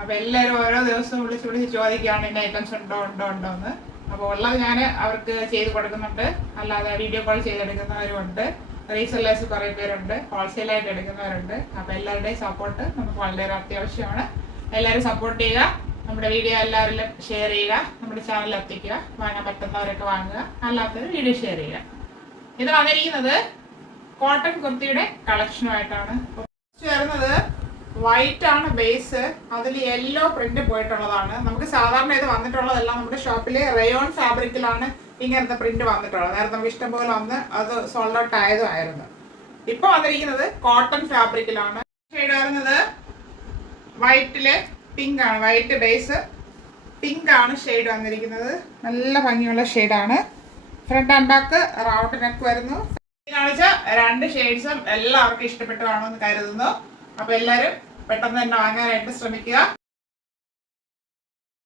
അപ്പോൾ എല്ലാവരും ഓരോ ദിവസവും വിളിച്ച് വിളിച്ച് ചോദിക്കുകയാണ് ഇന്ന ഐറ്റംസ് ഉണ്ടോ എന്ന്. അപ്പോൾ ഉള്ളത് ഞാൻ അവർക്ക് ചെയ്ത് കൊടുക്കുന്നുണ്ട്. അല്ലാതെ വീഡിയോ കോൾ ചെയ്തെടുക്കുന്നവരുമുണ്ട്. റീസെല്ലേഴ്സ് കുറേ പേരുണ്ട്, ഹോൾസെയിലായിട്ട് എടുക്കുന്നവരുണ്ട്. അപ്പോൾ എല്ലാവരുടെയും സപ്പോർട്ട് നമുക്ക് വളരെ അത്യാവശ്യമാണ്. എല്ലാവരും സപ്പോർട്ട് ചെയ്യുക, നമ്മുടെ വീഡിയോ എല്ലാവരിലും ഷെയർ ചെയ്യുക, നമ്മുടെ ചാനലിൽ എത്തിക്കുക. വാങ്ങാൻ പറ്റുന്നവരൊക്കെ വാങ്ങുക, അല്ലാത്തവർ വീഡിയോ ഷെയർ ചെയ്യുക. ഇത് വന്നിരിക്കുന്നത് കോട്ടൺ കുർത്തിയുടെ കളക്ഷനുമായിട്ടാണ്. ചേർന്നത് വൈറ്റ് ആണ് ബേസ്, അതിൽ യെല്ലോ പ്രിന്റ് പോയിട്ടുള്ളതാണ്. നമുക്ക് സാധാരണ ഇത് വന്നിട്ടുള്ളതെല്ലാം നമ്മുടെ ഷോപ്പിലെ റയോൺ ഫാബ്രിക്കിലാണ് ഇങ്ങനത്തെ പ്രിന്റ് വന്നിട്ടുള്ളത്. നേരത്തെ നമുക്ക് ഇഷ്ടം പോലെ വന്ന് അത് സോൾഡ് ഔട്ട് ആയതുമായിരുന്നു. ഇപ്പൊ വന്നിരിക്കുന്നത് കോട്ടൺ ഫാബ്രിക്കിലാണ്. ഷെയ്ഡ് വരുന്നത് വൈറ്റില് പിങ്ക് ആണ്, വൈറ്റ് ബേസ് പിങ്ക് ആണ് ഷെയ്ഡ് വന്നിരിക്കുന്നത്. നല്ല ഭംഗിയുള്ള ഷെയ്ഡാണ്. Front and back round neck വരുന്നു. കാണിച്ച രണ്ട് ഷെയ്ഡ്സും എല്ലാവർക്കും ഇഷ്ടപ്പെട്ടു കാണുമെന്ന് കരുതുന്നു. അപ്പോൾ എല്ലാവരും പെട്ടെന്ന് തന്നെ വാങ്ങാനായിട്ട് ശ്രമിക്കുക.